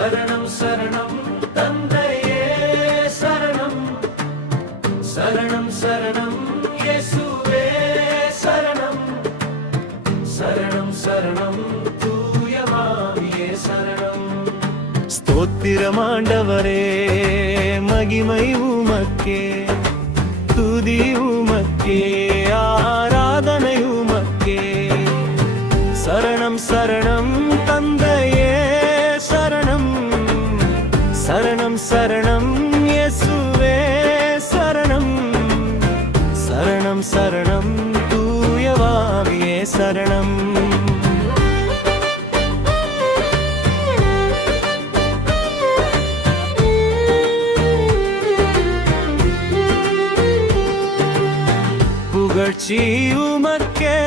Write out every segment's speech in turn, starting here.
சரணம் சரணம் தந்தையே சரணம் சரணம் சரணம் இயேசுவே சரணம் சரணம் சரணம் தூயமாவியே சரணம். ஸ்தோத்திரம் ஆண்டவரே, மகிமை உமக்கே, துதி உமக்கே, ஆராதனை உமக்கே. சரணம் சரணம் தந்தையே சரணம் சரணம் சரணம் இயேசுவே சரணம் சரணம் சரணம் தூயவாவியே சரணம். புகழ்ச்சி உமக்கே,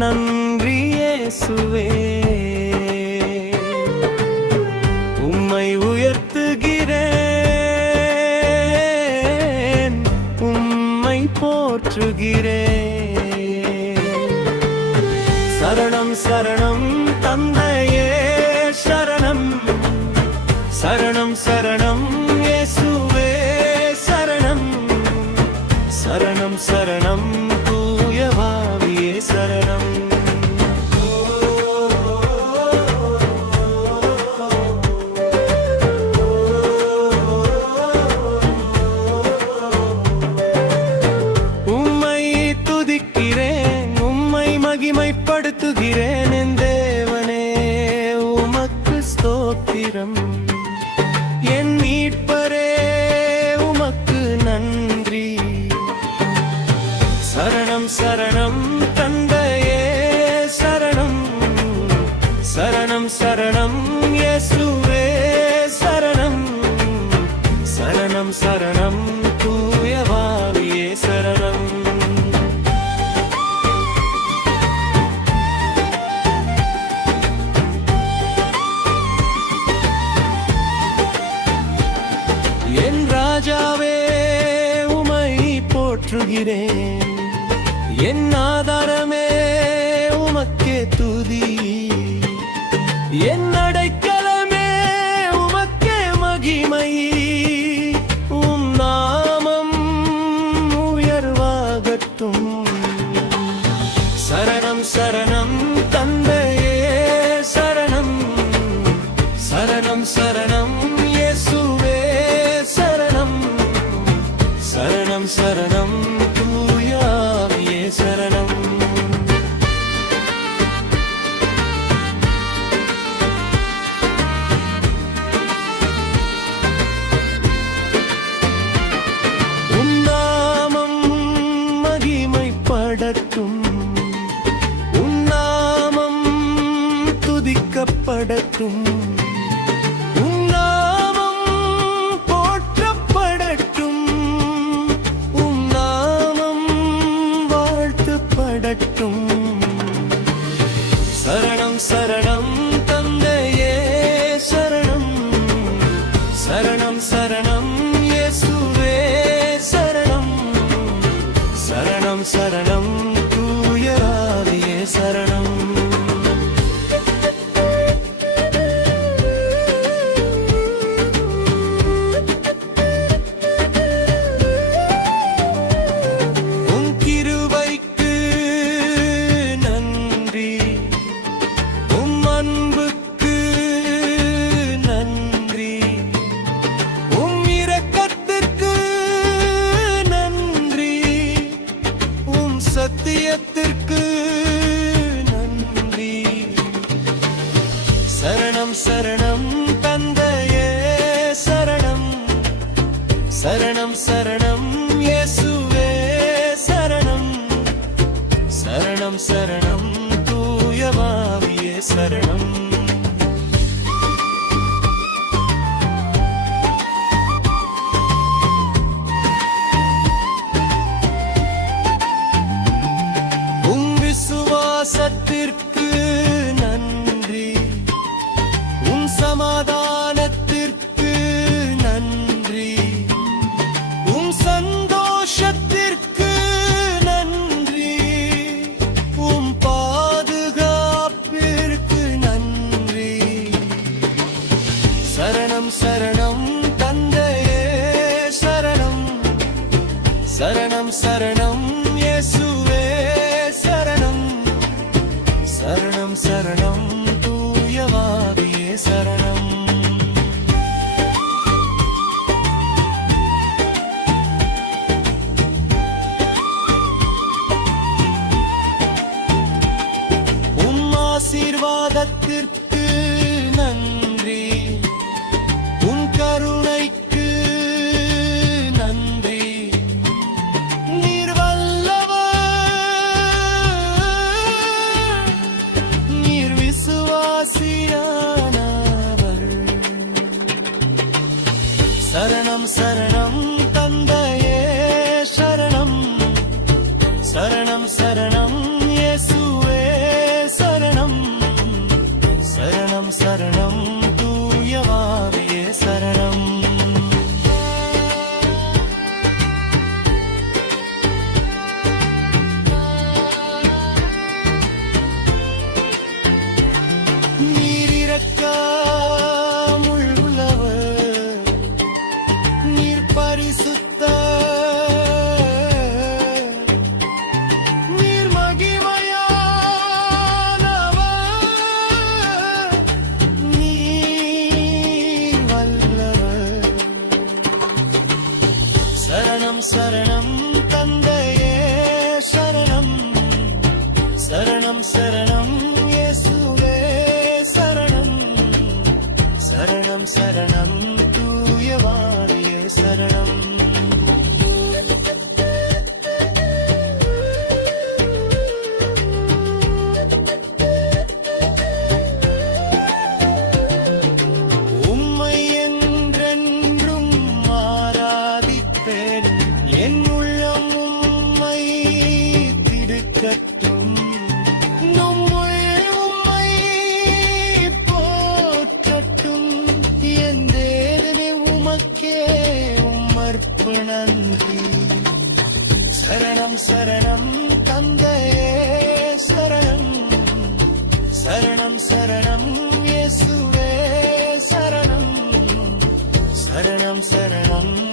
நன்றி இயேசுவே. உம்மை உயர்த்துகிறேன், உம்மை போற்றுகிறேன். சரணம் சரணம் தந்தையே சரணம் சரணம் சரணம் இயேசுவே சரணம் சரணம் சரணம் தூயவாவியே சரணம். உம்மை துதிக்கிறேன், உம்மை மகிமைப்படுத்துகிறேன். என் தேவனே உமக்கு ஸ்தோத்திரம். என் மீட்பரே உமக்கு நன்றி. சரணம் சரணம் தந்தையே சரணம் சரணம் சரணம் இயேசுவே சரணம் சரணம் சரணம் தூயவாவியே சரணம். என் ராஜாவே உமை போற்றுகிறேன். என் ஆதாரமே உமக்கே துதி. என் அடைக்கலமே உமக்கே மகிமை. உம் நாமம் உயர்வாகட்டும். சரணம் சரணம் தந்தையே சரணம் சரணம் சரணம் இயேசுவே சரணம் சரணம் சரணம் தூயாவியே சரணம். சரணம் சரணம் தந்தையே சரணம் சரணம் சரணம் இயேசுவே சரணம் சரணம் சரணம் தூயவாவியே சரணம் ஆசீர்வாதத்திற்கு நன்றி உன் கருணைக்கு நன்றி நீர் வல்லவர் நீர் விசுவாசியானவர் சரணம் சரணம் தந்தையே சரணம் சரணம் சரணம் இயேசுவே சரணம் சரணம் சரணம் தூயவாவியே சரணம் நீர் இரக்கமுள்ளவர் நீர் பரிசுத்த சரணம் சரணம் தந்தையே சரணம் சரணம் சரணம் இயேசுவே சரணம் சரணம் சரணம் தூயவாவியே சரணம் என் உள்ளம் உம்மை திடுக்கட்டும் உம்மை போற்றட்டும் என் தேவனே உமக்கே உம்மர்ப்பு நன்றி சரணம் சரணம் தந்தையே சரணம் சரணம் சரணம் இயேசுவே சரணம் சரணம் சரணம்